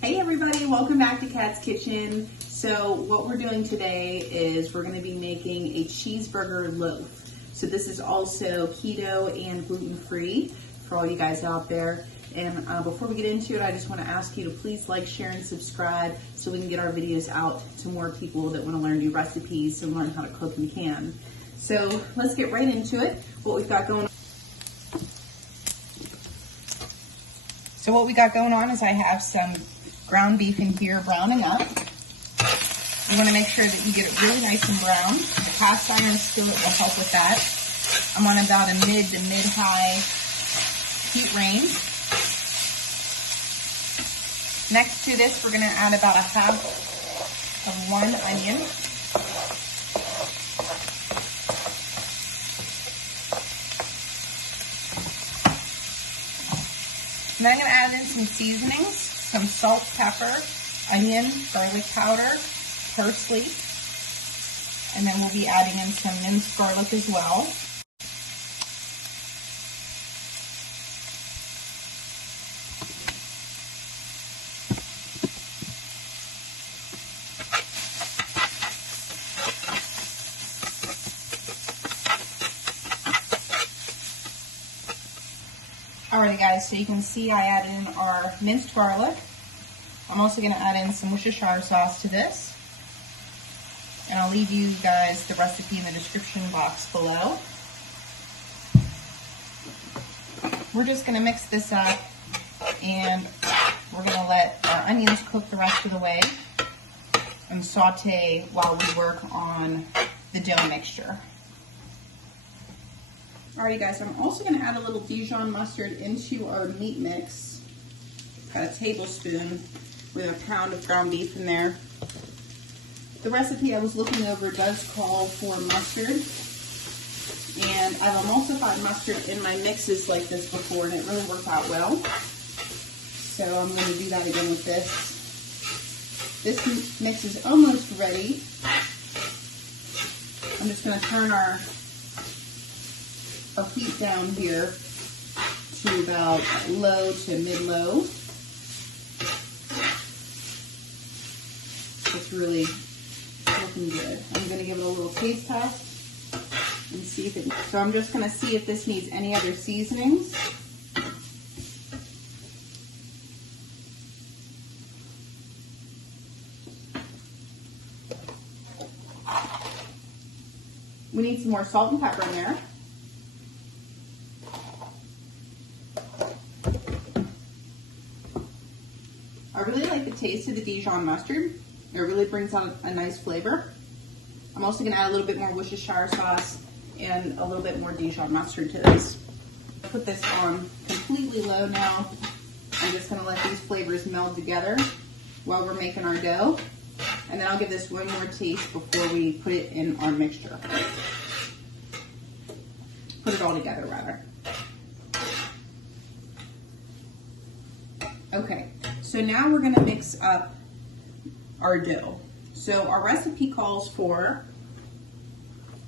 Hey everybody, welcome back to Kat's Kitchen. So what we're doing today is we're going to be making a cheeseburger loaf. So this is also keto and gluten-free for all you guys out there. And before we get into it, I just want to ask you to please like, share, and subscribe so we can get our videos out to more people that want to learn new recipes and learn how to cook and can. So let's get right into it, what we've got going on. So what we got going on is I have some ground beef in here browning up. You want to make sure that you get it really nice and brown. The cast iron skillet will help with that. I'm on about a mid to mid-high heat range. Next to this, we're going to add about a half of one onion. And then I'm going to add in some seasonings, some salt, pepper, onion, garlic powder, parsley, and then we'll be adding in some minced garlic as well. Alrighty guys, so you can see I added in our minced garlic. I'm also going to add in some Worcestershire sauce to this. And I'll leave you guys the recipe in the description box below. We're just going to mix this up and we're going to let our onions cook the rest of the way and saute while we work on the dough mixture. Alrighty guys, I'm also going to add a little Dijon mustard into our meat mix. Got a tablespoon with a pound of ground beef in there. The recipe I was looking over does call for mustard. And I've emulsified mustard in my mixes like this before and it really worked out well. So I'm going to do that again with this. This mix is almost ready. I'm just going to turn our heat down here to about low to mid-low. It's really looking good. I'm going to give it a little taste test and see if it, so I'm just going to see if this needs any other seasonings. We need some more salt and pepper in there. I really like the taste of the Dijon mustard. It really brings out a nice flavor. I'm also going to add a little bit more Worcestershire sauce and a little bit more Dijon mustard to this. Put this on completely low now. I'm just going to let these flavors meld together while we're making our dough. And then I'll give this one more taste before we put it in our mixture. Put it all together, rather. Okay, so now we're going to mix up our dough. So our recipe calls for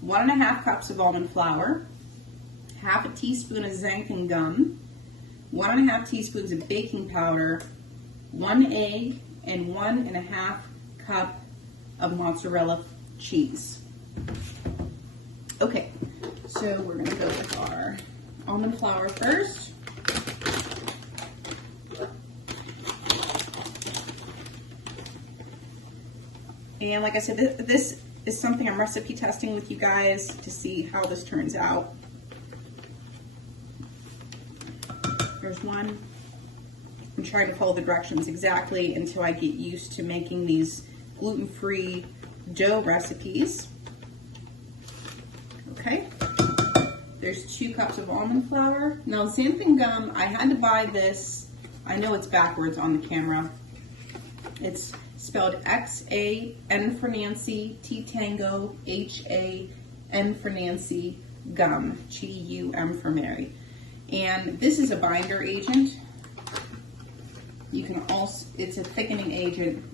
1.5 cups of almond flour, half a teaspoon of Xanthan gum, 1.5 teaspoons of baking powder, 1 egg, and 1.5 cup of mozzarella cheese. Okay, so we're going to go with our almond flour first. And like I said, this is something I'm recipe testing with you guys to see how this turns out. There's one. I'm trying to follow the directions exactly until I get used to making these gluten-free dough recipes. Okay. There's 2 cups of almond flour. Now, Xanthan gum, I had to buy this. I know it's backwards on the camera. It's spelled X-A-N for Nancy, T Tango, H-A-N for Nancy, gum, G-U-M for Mary. And this is a binder agent. You can also, it's a thickening agent,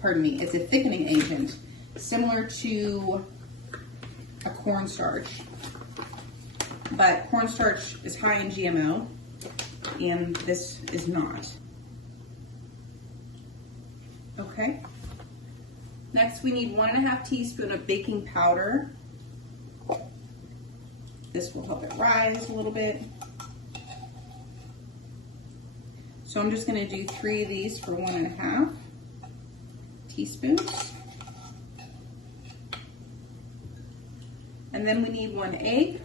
pardon me, it's a thickening agent similar to a cornstarch. But cornstarch is high in GMO, and this is not. Okay. Next, we need 1.5 teaspoons of baking powder. This will help it rise a little bit. So I'm just going to do 3 of these for 1.5 teaspoons. And then we need 1 egg.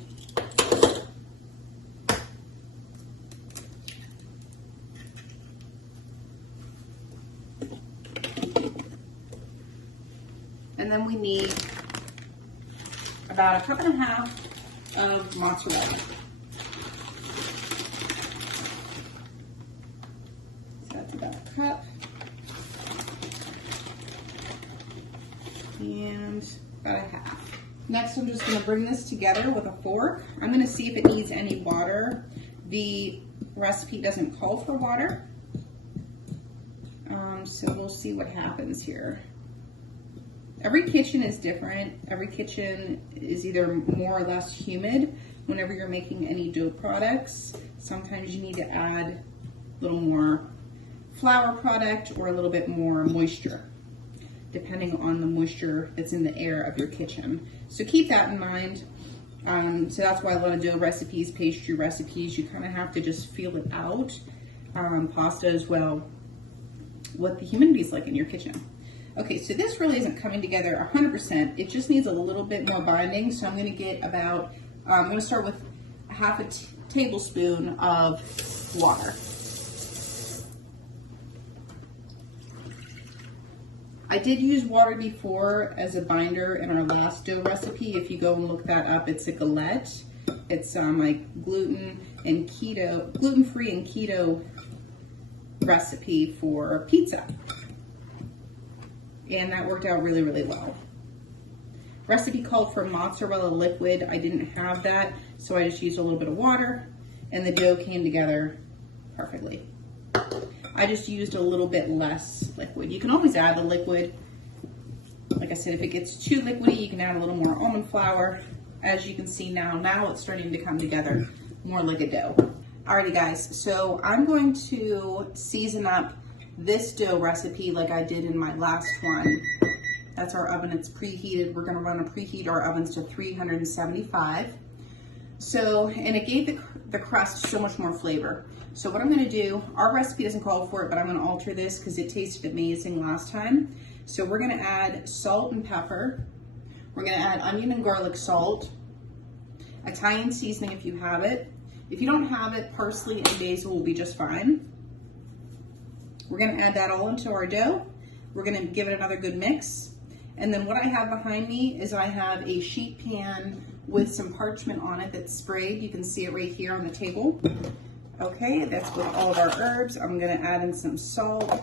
And then we need about 1.5 cups of mozzarella. So that's about 1 cup. And about 1/2. Next, I'm just going to bring this together with a fork. I'm going to see if it needs any water. The recipe doesn't call for water. So we'll see what happens here. Every kitchen is different. Every kitchen is either more or less humid. Whenever you're making any dough products, sometimes you need to add a little more flour product or a little bit more moisture, depending on the moisture that's in the air of your kitchen. So keep that in mind. So that's why a lot of dough recipes, pastry recipes, you kind of have to just feel it out. Pasta as well, what the humidity is like in your kitchen. Okay, so this really isn't coming together 100%. It just needs a little bit more binding. So I'm going to get about, I'm going to start with 1/2 tablespoon of water. I did use water before as a binder in our last dough recipe. If you go and look that up, it's a galette. It's like gluten-free and keto recipe for pizza. And that worked out really, really well. Recipe called for mozzarella liquid. I didn't have that, so I just used a little bit of water, and the dough came together perfectly. I just used a little bit less liquid. You can always add the liquid. Like I said, if it gets too liquidy, you can add a little more almond flour. As you can see now it's starting to come together more like a dough. Alrighty guys, so I'm going to season up this dough recipe like I did in my last one. That's our oven, it's preheated. We're gonna preheat our ovens to 375. So, and it gave the crust so much more flavor. So what I'm gonna do, our recipe doesn't call for it, but I'm gonna alter this because it tasted amazing last time. So we're gonna add salt and pepper. We're gonna add onion and garlic salt, Italian seasoning if you have it. If you don't have it, parsley and basil will be just fine. We're gonna add that all into our dough. We're gonna give it another good mix. And then what I have behind me is I have a sheet pan with some parchment on it that's sprayed. You can see it right here on the table. Okay, that's with all of our herbs. I'm gonna add in some salt.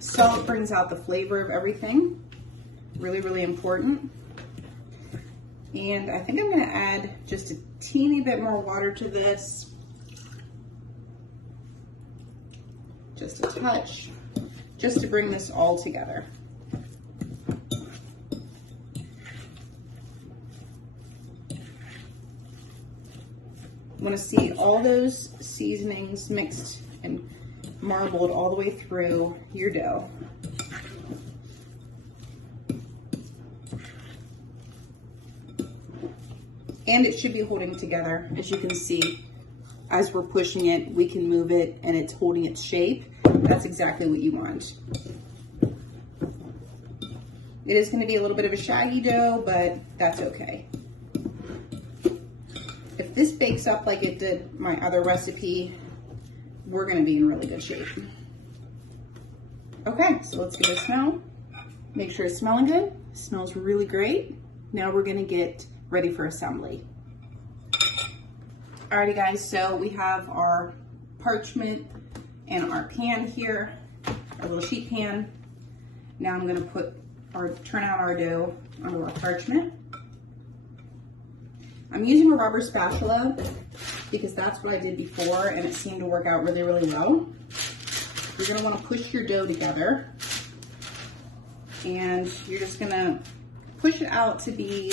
Salt brings out the flavor of everything. Really, really important. And I think I'm gonna add just a teeny bit more water to this. Just a touch, just to bring this all together. Want to see all those seasonings mixed and marbled all the way through your dough. And it should be holding together. As you can see, as we're pushing it, we can move it and it's holding its shape. That's exactly what you want. It is going to be a little bit of a shaggy dough, but that's okay. If this bakes up like it did my other recipe, we're going to be in really good shape. Okay, so let's give it a smell. Make sure it's smelling good. It smells really great. Now we're going to get ready for assembly. Alrighty guys, so we have our parchment and our pan here, our little sheet pan. Now I'm going to turn out our dough onto our parchment. I'm using a rubber spatula because that's what I did before and it seemed to work out really, really well. You're going to want to push your dough together and you're just going to push it out to be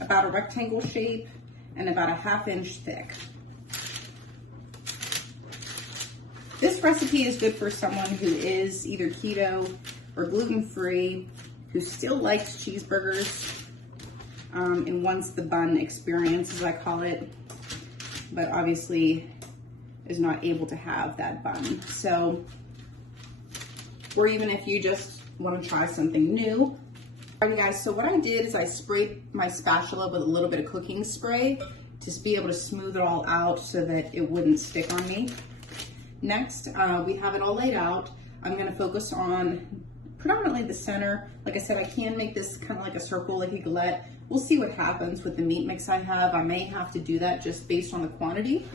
about a rectangle shape and about a 1/2 inch thick. This recipe is good for someone who is either keto or gluten-free, who still likes cheeseburgers, and wants the bun experience, as I call it, but obviously is not able to have that bun. So, or even if you just want to try something new. Alright guys, so what I did is I sprayed my spatula with a little bit of cooking spray to be able to smooth it all out so that it wouldn't stick on me. Next, we have it all laid out. I'm going to focus on predominantly the center. Like I said, I can make this kind of like a circle, like a galette. We'll see what happens with the meat mix I have. I may have to do that just based on the quantity.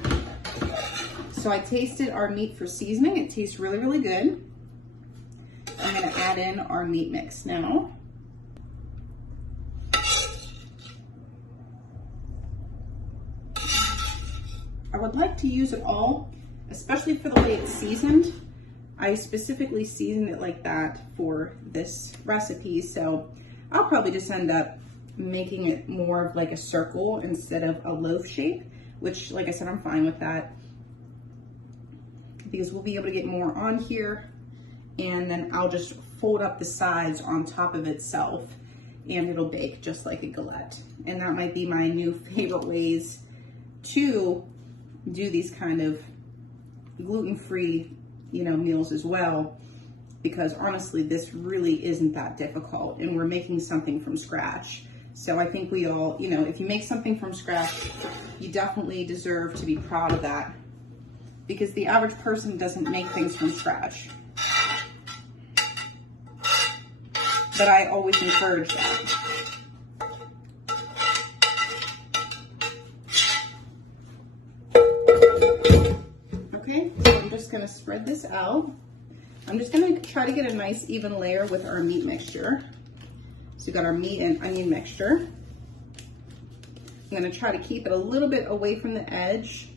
So I tasted our meat for seasoning. It tastes really, really good. I'm going to add in our meat mix now. I would like to use it all, especially for the way it's seasoned. I specifically seasoned it like that for this recipe, so I'll probably just end up making it more of like a circle instead of a loaf shape, which, like I said, I'm fine with that because we'll be able to get more on here, and then I'll just fold up the sides on top of itself and it'll bake just like a galette. And that might be my new favorite ways to do these kind of gluten-free, meals as well, because honestly, this really isn't that difficult and we're making something from scratch. So I think we all, if you make something from scratch, you definitely deserve to be proud of that, because the average person doesn't make things from scratch. But I always encourage that. Okay, so I'm just gonna spread this out. I'm just gonna try to get a nice even layer with our meat mixture. So we've got our meat and onion mixture. I'm gonna try to keep it a little bit away from the edge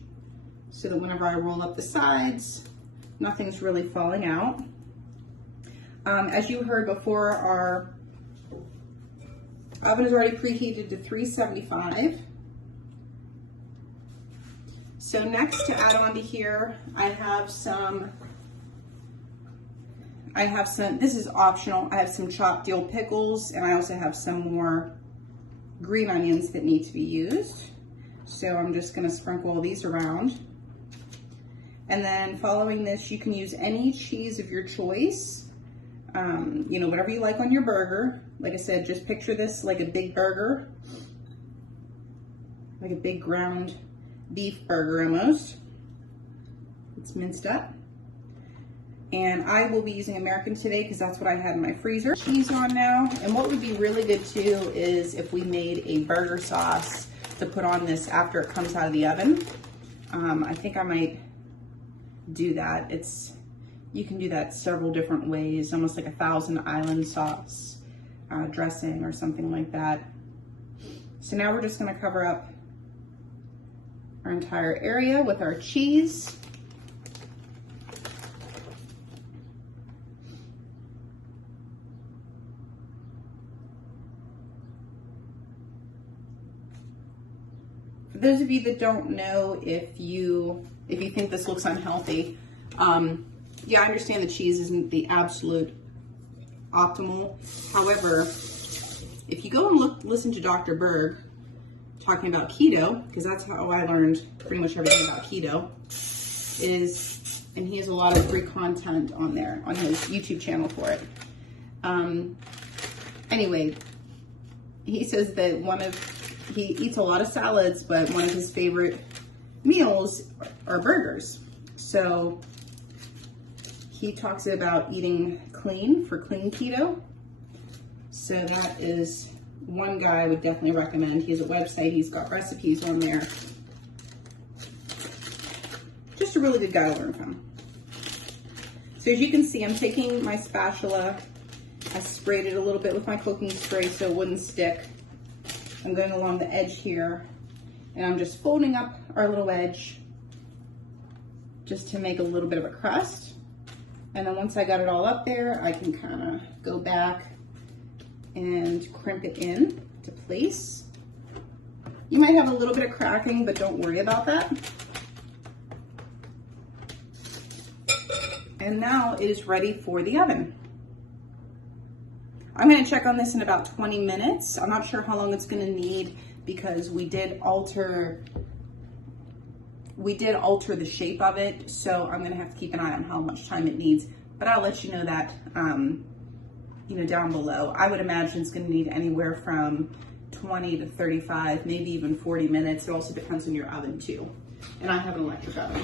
so that whenever I roll up the sides, nothing's really falling out. As you heard before, our oven is already preheated to 375. So next to add on to here, I have some, this is optional, I have some chopped dill pickles, and I also have some more green onions that need to be used. So I'm just gonna sprinkle all these around. And then following this, you can use any cheese of your choice. Whatever you like on your burger. Like I said, just picture this like a big burger, like a big ground beef burger almost. It's minced up. And I will be using American today because that's what I had in my freezer. Cheese on now. And what would be really good too is if we made a burger sauce to put on this after it comes out of the oven. I think I might do that. You can do that several different ways, almost like a Thousand Island sauce dressing or something like that. So now we're just gonna cover up our entire area with our cheese. For those of you that don't know, if you think this looks unhealthy, yeah, I understand the cheese isn't the absolute optimal. However, if you go and listen to Dr. Berg talking about keto, because that's how I learned pretty much everything about keto, and he has a lot of free content on there, on his YouTube channel for it. Anyway, he says that he eats a lot of salads, but one of his favorite meals are burgers. So he talks about eating clean for clean keto. So that is one guy I would definitely recommend. He has a website, he's got recipes on there. Just a really good guy to learn from. So as you can see, I'm taking my spatula, I sprayed it a little bit with my cooking spray so it wouldn't stick. I'm going along the edge here, and I'm just folding up our little edge just to make a little bit of a crust. And then once I got it all up there, I can kind of go back and crimp it in to place. You might have a little bit of cracking, but don't worry about that. And now it is ready for the oven. I'm gonna check on this in about 20 minutes. I'm not sure how long it's gonna need because we did alter the shape of it. So I'm gonna have to keep an eye on how much time it needs, but I'll let you know that, down below. I would imagine it's gonna need anywhere from 20 to 35, maybe even 40 minutes. It also depends on your oven too. And I have an electric oven.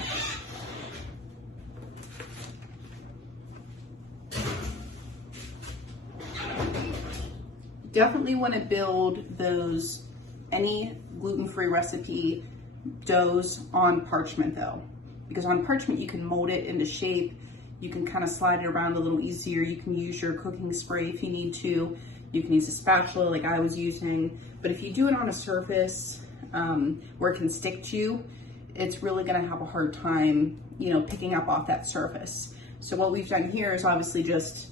Definitely want to build any gluten-free recipe doughs on parchment though, because on parchment you can mold it into shape. You can kind of slide it around a little easier. You can use your cooking spray if you need to. You can use a spatula like I was using. But if you do it on a surface where it can stick to you, it's really gonna have a hard time, picking up off that surface. So what we've done here is obviously just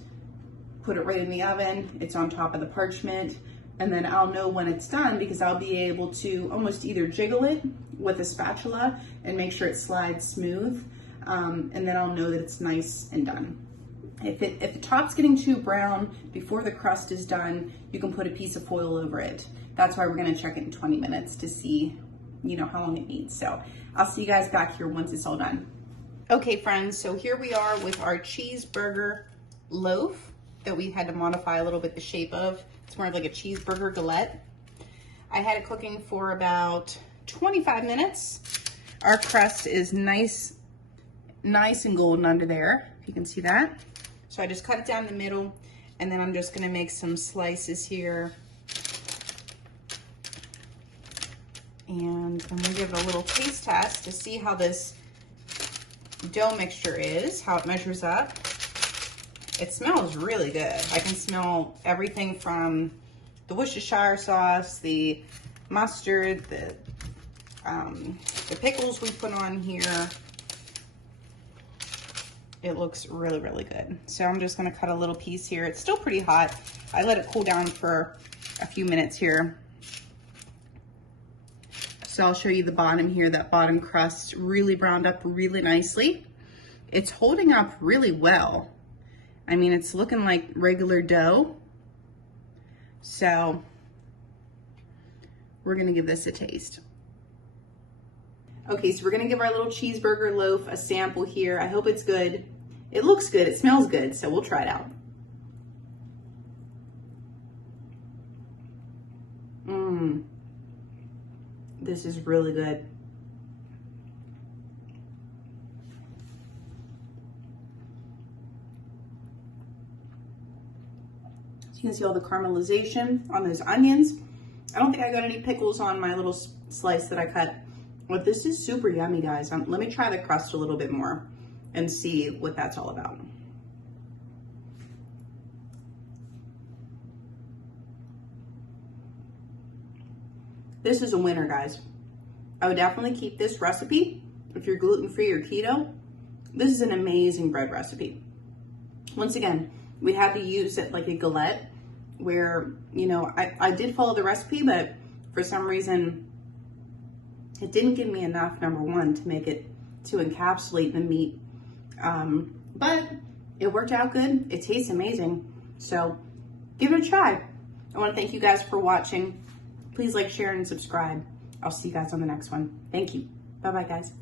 put it right in the oven. It's on top of the parchment. And then I'll know when it's done because I'll be able to almost either jiggle it with a spatula and make sure it slides smooth. And then I'll know that it's nice and done. If the top's getting too brown before the crust is done, you can put a piece of foil over it. That's why we're gonna check it in 20 minutes to see, how long it needs. So I'll see you guys back here once it's all done. Okay friends, so here we are with our cheeseburger loaf that we had to modify a little bit the shape of. It's more like a cheeseburger galette. I had it cooking for about 25 minutes. Our crust is nice and golden under there, if you can see that. So I just cut it down the middle, and then I'm just gonna make some slices here. And I'm gonna give it a little taste test to see how this dough mixture is, how it measures up. It smells really good. I can smell everything from the Worcestershire sauce, the mustard, the pickles we put on here. It looks really, really good. So I'm just gonna cut a little piece here. It's still pretty hot. I let it cool down for a few minutes here. So I'll show you the bottom here. That bottom crust really browned up really nicely. It's holding up really well. I mean, it's looking like regular dough. So we're gonna give this a taste. Okay, so we're gonna give our little cheeseburger loaf a sample here. I hope it's good. It looks good, it smells good, so we'll try it out. This is really good. So you can see all the caramelization on those onions. I don't think I got any pickles on my little slice that I cut. But this is super yummy, guys. Let me try the crust a little bit more and see what that's all about. This is a winner, guys. I would definitely keep this recipe if you're gluten-free or keto. This is an amazing bread recipe. Once again, we had to use it like a galette where, I did follow the recipe, but for some reason, it didn't give me enough, number one, to make it, to encapsulate the meat. But it worked out good. It tastes amazing. So give it a try. I want to thank you guys for watching. Please like, share, and subscribe. I'll see you guys on the next one. Thank you. Bye-bye, guys.